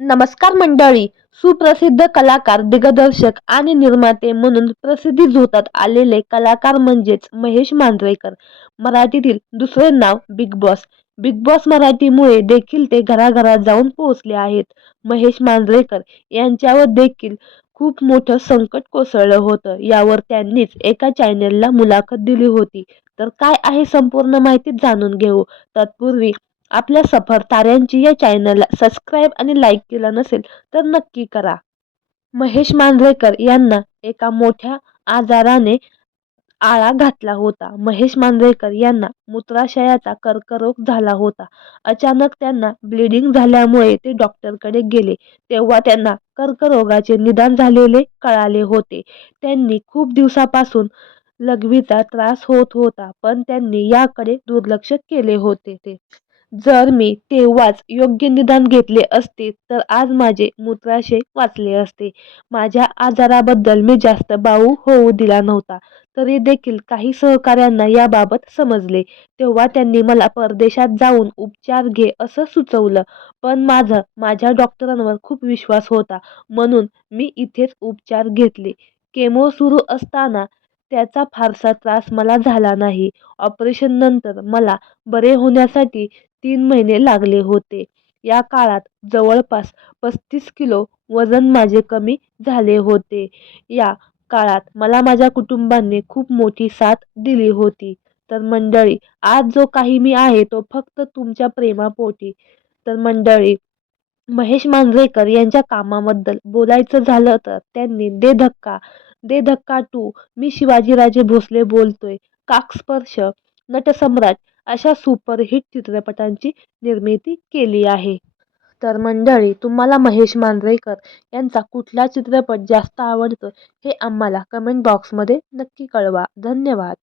नमस्कार मंडळी. सुप्रसिद्ध कलाकार, दिग्दर्शक आणि निर्माते म्हणून प्रसिद्धी झोतात आलेले कलाकार म्हणजेच महेश मांजरेकर. मराठीतील दुसरे नाव बिग बॉस. बिग बॉस मराठीमुळे देखील ते घराघरात जाऊन पोहोचले आहेत. महेश मांजरेकर यांच्यावर देखील खूप मोठं संकट कोसळलं होतं. यावर त्यांनीच एका चॅनेलला मुलाखत दिली होती. तर काय आहे संपूर्ण माहिती जाणून घेऊ. तत्पूर्वी आपल्या सफर ताऱ्यांची या चॅनलला सबस्क्राईब आणि लाईक केलं नसेल तर नक्की करा. महेश मांजरेकर यांना एका मोठ्या आजाराने आळा घातला होता. महेश मांजरेकर यांना मूत्राशयाचा कर्करोग झाला होता. अचानक त्यांना ब्लिडिंग झाल्यामुळे ते डॉक्टरकडे गेले. तेव्हा त्यांना कर्करोगाचे निदान झालेले कळाले होते. त्यांनी खूप दिवसापासून लघवीचा त्रास होत होता, पण त्यांनी याकडे दुर्लक्ष केले होते. जर मी तेव्हाच योग्य निदान घेतले असते तर आज माझे मूत्राशय वाचले असते. माझ्या आजाराबद्दल मी जास्त बाऊ होऊ दिला नव्हता. तरी देखील काही सहकाऱ्यांना याबाबत समजले. तेव्हा त्यांनी मला परदेशात जाऊन उपचार घे असं सुचवलं. पण माझ्या डॉक्टरांवर खूप विश्वास होता, म्हणून मी इथेच उपचार घेतले. केमो सुरू असताना त्याचा फारसा त्रास मला झाला नाही. ऑपरेशननंतर मला बरे होण्यासाठी 3 महिने लागले होते. या काळात जवळपास 35 किलो वजन माझे कमी झाले होते. या काळात मला माझ्या कुटुंबाने खूप मोठी साथ दिली होती. तर मंडळी, आज जो काही मी आहे तो फक्त तुमच्या प्रेमापोटी. तर मंडळी, महेश मांजरेकर यांच्या कामाबद्दल बोलायचं झालं तर त्यांनी दे धक्का 2, मी शिवाजीराजे भोसले बोलतोय, काकस्पर्श, नटसम्राट अशा सुपरहिट चित्रपटांची निर्मिती केली आहे. तर मंडळी, तुम्हाला महेश मांजरेकर यांचा कुठला चित्रपट जास्त आवडतो हे आम्हाला कमेंट बॉक्समध्ये नक्की कळवा. धन्यवाद.